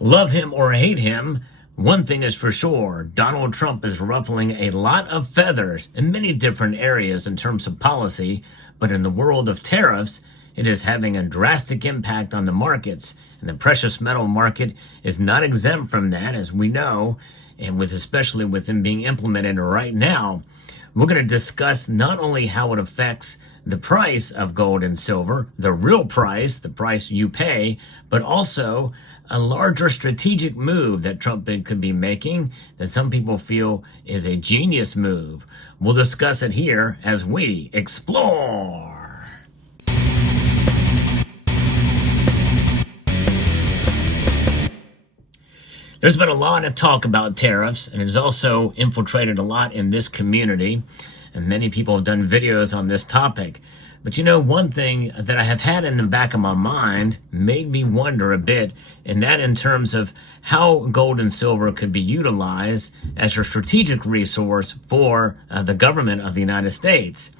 Love him or hate him, one thing is for sure, Donald Trump is ruffling a lot of feathers in many different areas in terms of policy, but in the world of tariffs, it is having a drastic impact on the markets, and the precious metal market is not exempt from that, as we know, and especially with them being implemented right now. We're going to discuss not only how it affects the price of gold and silver, the real price, the price you pay, but also a larger strategic move that Trump could be making that some people feel is a genius move. We'll discuss it here as we explore. There's been a lot of talk about tariffs, and it's also infiltrated a lot in this community, and many people have done videos on this topic. But you know, one thing that I have had in the back of my mind made me wonder a bit, and that in terms of how gold and silver could be utilized as a strategic resource for the government of the United States.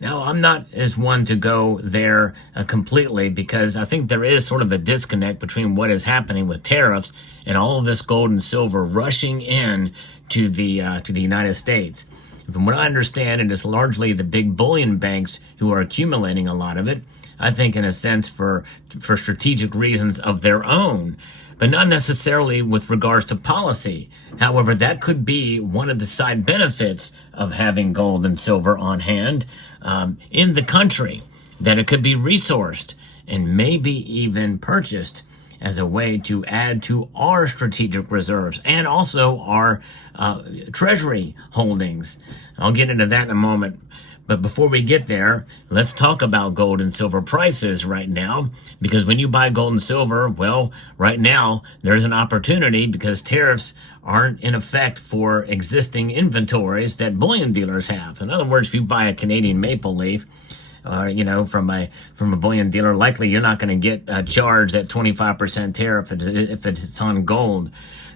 Now, I'm not as one to go there completely, because I think there is sort of a disconnect between what is happening with tariffs and all of this gold and silver rushing in to the United States. From what I understand, it is largely the big bullion banks who are accumulating a lot of it, I think in a sense for strategic reasons of their own, but not necessarily with regards to policy. However, that could be one of the side benefits of having gold and silver on hand in the country, that it could be resourced and maybe even purchased as a way to add to our strategic reserves and also our treasury holdings. I'll get into that in a moment. But before we get there, let's talk about gold and silver prices right now. Because when you buy gold and silver, well, right now, there's an opportunity because tariffs aren't in effect for existing inventories that bullion dealers have. In other words, if you buy a Canadian maple leaf, from a bullion dealer, likely you're not going to get charged that 25% tariff if it's on gold.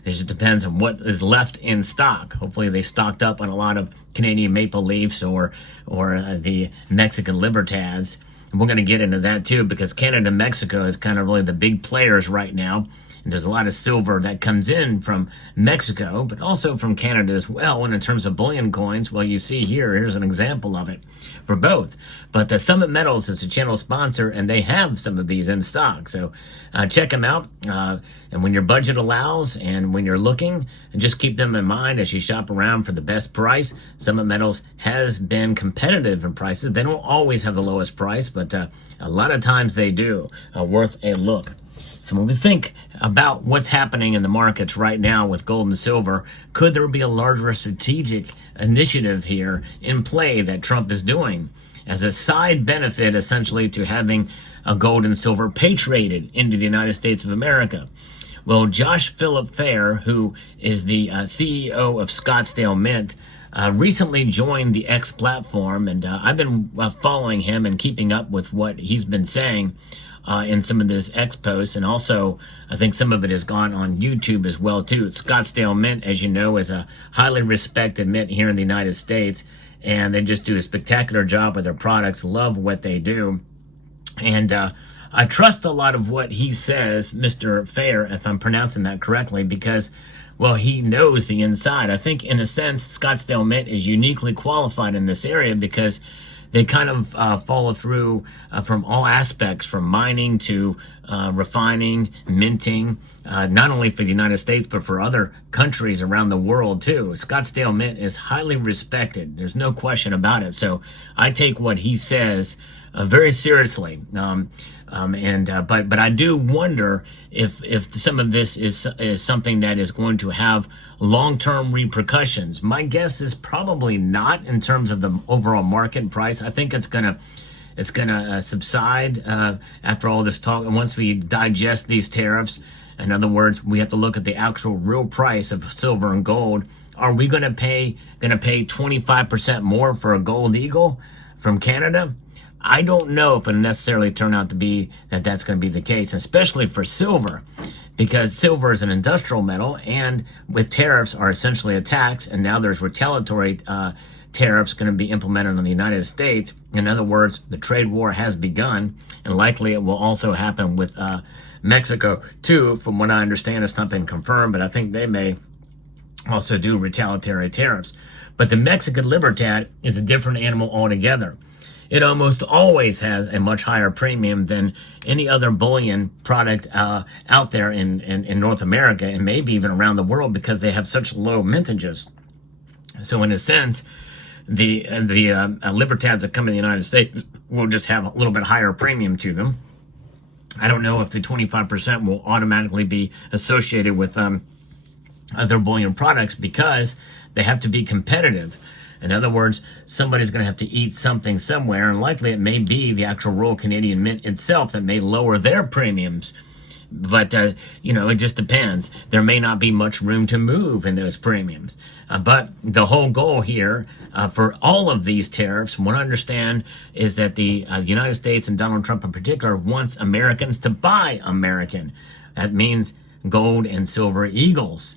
It just depends on what is left in stock. Hopefully they stocked up on a lot of Canadian maple leafs or the Mexican Libertads. And we're going to get into that too, because Canada and Mexico is kind of really the big players right now. And there's a lot of silver that comes in from Mexico, but also from Canada as well. And in terms of bullion coins, well, you see here's an example of it for both. But Summit Metals is a channel sponsor, and they have some of these in stock. So check them out. And when your budget allows and when you're looking, and just keep them in mind as you shop around for the best price. Summit Metals has been competitive in prices. They don't always have the lowest price, but a lot of times they do. Worth a look. So when we think about what's happening in the markets right now with gold and silver, could there be a larger strategic initiative here in play that Trump is doing as a side benefit, essentially, to having a gold and silver patriated into the United States of America? Well, Josh Philip Fair, who is the CEO of Scottsdale Mint, recently joined the X platform, and I've been following him and keeping up with what he's been saying in some of this X posts, and also I think some of it has gone on YouTube as well too. Scottsdale Mint, as you know, is a highly respected mint here in the United States, and they just do a spectacular job with their products. Love what they do, and I trust a lot of what he says, Mr. Fair, if I'm pronouncing that correctly, because, well, he knows the inside. I think in a sense Scottsdale Mint is uniquely qualified in this area because they kind of follow through from all aspects, from mining to refining, minting, not only for the United States, but for other countries around the world too. Scottsdale Mint is highly respected. There's no question about it. So I take what he says very seriously. But I do wonder if some of this is something that is going to have long-term repercussions. My guess is probably not in terms of the overall market price. I think it's gonna subside after all this talk, and once we digest these tariffs. In other words, we have to look at the actual real price of silver and gold. Are we gonna pay 25% more for a gold eagle from Canada? I don't know if it'll necessarily turn out to be that's going to be the case, especially for silver, because silver is an industrial metal, and with tariffs are essentially a tax, and now there's retaliatory tariffs going to be implemented on the United States. In other words, the trade war has begun, and likely it will also happen with Mexico too. From what I understand, it's not been confirmed, but I think they may also do retaliatory tariffs. But the Mexican Libertad is a different animal altogether. It almost always has a much higher premium than any other bullion product out there in North America, and maybe even around the world, because they have such low mintages. So in a sense, the Libertads that come in the United States will just have a little bit higher premium to them. I don't know if the 25% will automatically be associated with other bullion products, because they have to be competitive. In other words, somebody's going to have to eat something somewhere, and likely it may be the actual Royal Canadian Mint itself that may lower their premiums. But, it just depends. There may not be much room to move in those premiums. But the whole goal here for all of these tariffs, from what I understand, is that the United States, and Donald Trump in particular, wants Americans to buy American. That means gold and silver eagles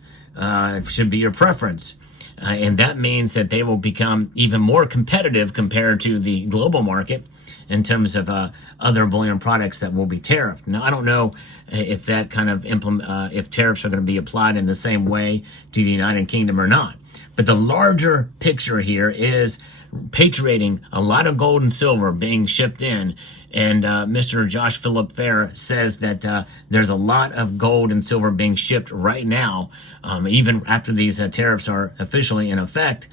should be your preference. And that means that they will become even more competitive compared to the global market in terms of other bullion products that will be tariffed. Now, I don't know if that kind of if tariffs are going to be applied in the same way to the United Kingdom or not. But the larger picture here is repatriating a lot of gold and silver being shipped in. And Mr. Josh Philip Fair says that there's a lot of gold and silver being shipped right now, even after these tariffs are officially in effect.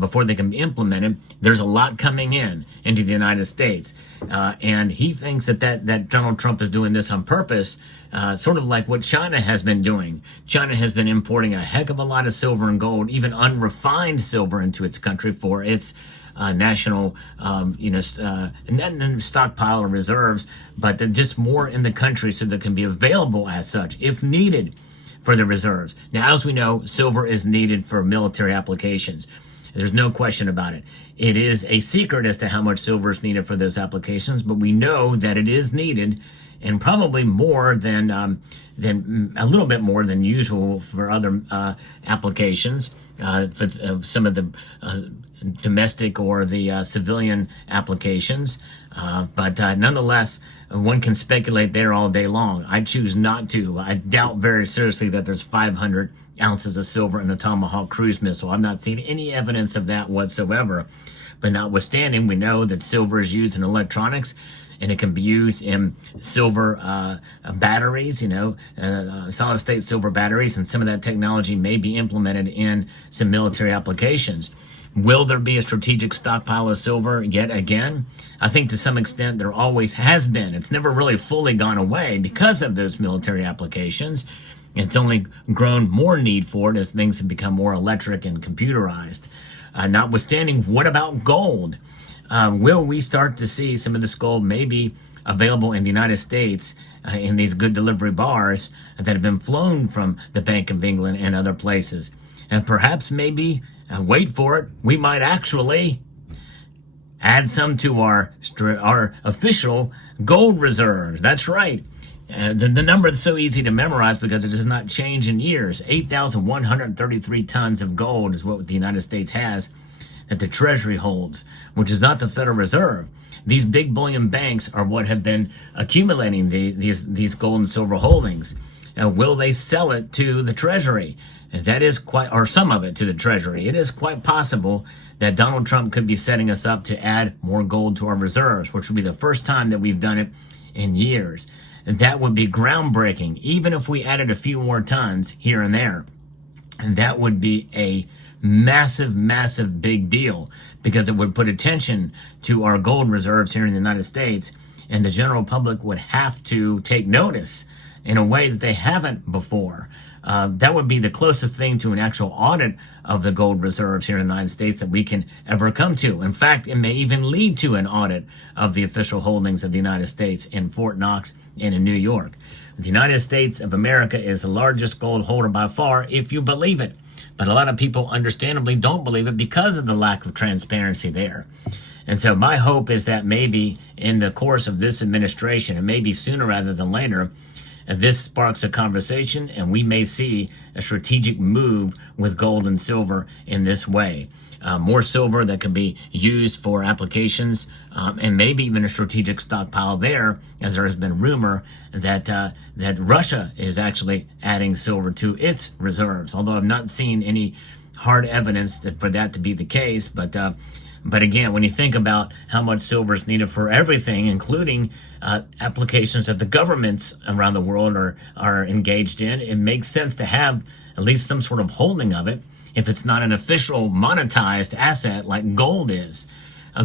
Before they can be implemented, there's a lot coming into the United States. And he thinks that Donald Trump is doing this on purpose, sort of like what China has been doing. China has been importing a heck of a lot of silver and gold, even unrefined silver, into its country for its national, not stockpile of reserves, but just more in the country so that can be available as such, if needed, for the reserves. Now, as we know, silver is needed for military applications. There's no question about it. It is a secret as to how much silver is needed for those applications, but we know that it is needed, and probably more than a little bit more than usual for other applications, for some of the domestic or the civilian applications. But nonetheless, one can speculate there all day long. I choose not to. I doubt very seriously that there's 500 ounces of silver in a Tomahawk cruise missile. I've not seen any evidence of that whatsoever. But notwithstanding, we know that silver is used in electronics, and it can be used in silver batteries, solid state silver batteries, and some of that technology may be implemented in some military applications. Will there be a strategic stockpile of silver yet again? I think to some extent there always has been. It's never really fully gone away because of those military applications. It's only grown more need for it as things have become more electric and computerized. Notwithstanding, what about gold? Will we start to see some of this gold maybe available in the United States in these good delivery bars that have been flown from the Bank of England and other places? And perhaps maybe, wait for it, we might actually add some to our official gold reserves. That's right. The number is so easy to memorize because it does not change in years. 8,133 tons of gold is what the United States has that the Treasury holds, which is not the Federal Reserve. These big bullion banks are what have been accumulating these gold and silver holdings. Will they sell it to the Treasury? That is or some of it to the Treasury. It is quite possible that Donald Trump could be setting us up to add more gold to our reserves, which would be the first time that we've done it in years. And that would be groundbreaking, even if we added a few more tons here and there. And that would be a massive, massive big deal, because it would put attention to our gold reserves here in the United States, and the general public would have to take notice in a way that they haven't before. That would be the closest thing to an actual audit of the gold reserves here in the United States that we can ever come to. In fact, it may even lead to an audit of the official holdings of the United States in Fort Knox and in New York. The United States of America is the largest gold holder by far, if you believe it. But a lot of people understandably don't believe it because of the lack of transparency there. And so my hope is that maybe in the course of this administration, and maybe sooner rather than later, this sparks a conversation, and we may see a strategic move with gold and silver in this way. More silver that can be used for applications, and maybe even a strategic stockpile there, as there has been rumor that that Russia is actually adding silver to its reserves. Although I've not seen any hard evidence for that to be the case, but again, when you think about how much silver is needed for everything, including applications that the governments around the world are engaged in, it makes sense to have at least some sort of holding of it if it's not an official monetized asset like gold is.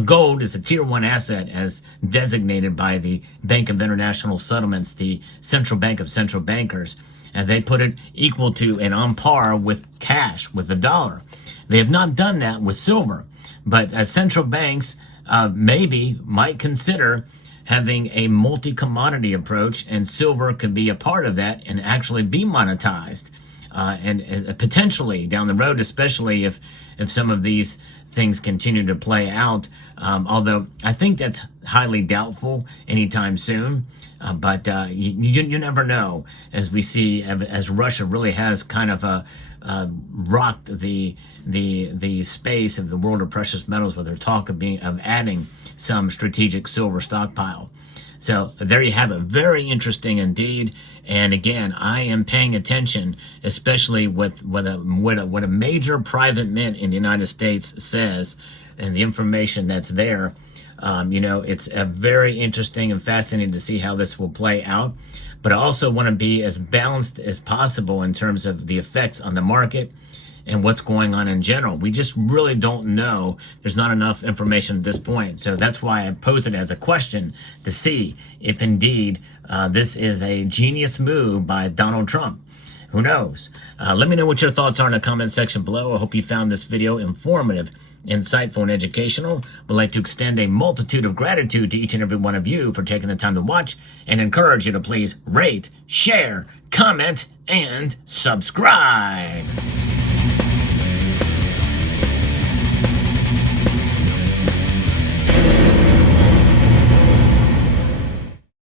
Gold is a tier 1 asset as designated by the Bank of International Settlements, the central bank of central bankers, and they put it equal to and on par with cash, with the dollar. They have not done that with silver, but central banks might consider having a multi-commodity approach, and silver could be a part of that and actually be monetized. And potentially down the road, especially if some of these things continue to play out, although I think that's highly doubtful anytime soon. But you never know, as we see, as Russia really has kind of rocked the space of the world of precious metals with their talk of adding some strategic silver stockpile. So there you have it. Very interesting indeed. And again, I am paying attention, especially with what a major private mint in the United States says, and the information that's there. It's very interesting and fascinating to see how this will play out. But I also want to be as balanced as possible in terms of the effects on the market and what's going on in general. We just really don't know. There's not enough information at this point. So that's why I posed it as a question to see if indeed this is a genius move by Donald Trump. Who knows? Let me know what your thoughts are in the comment section below. I hope you found this video informative, insightful, and educational. Would like to extend a multitude of gratitude to each and every one of you for taking the time to watch, and encourage you to please rate, share, comment, and subscribe.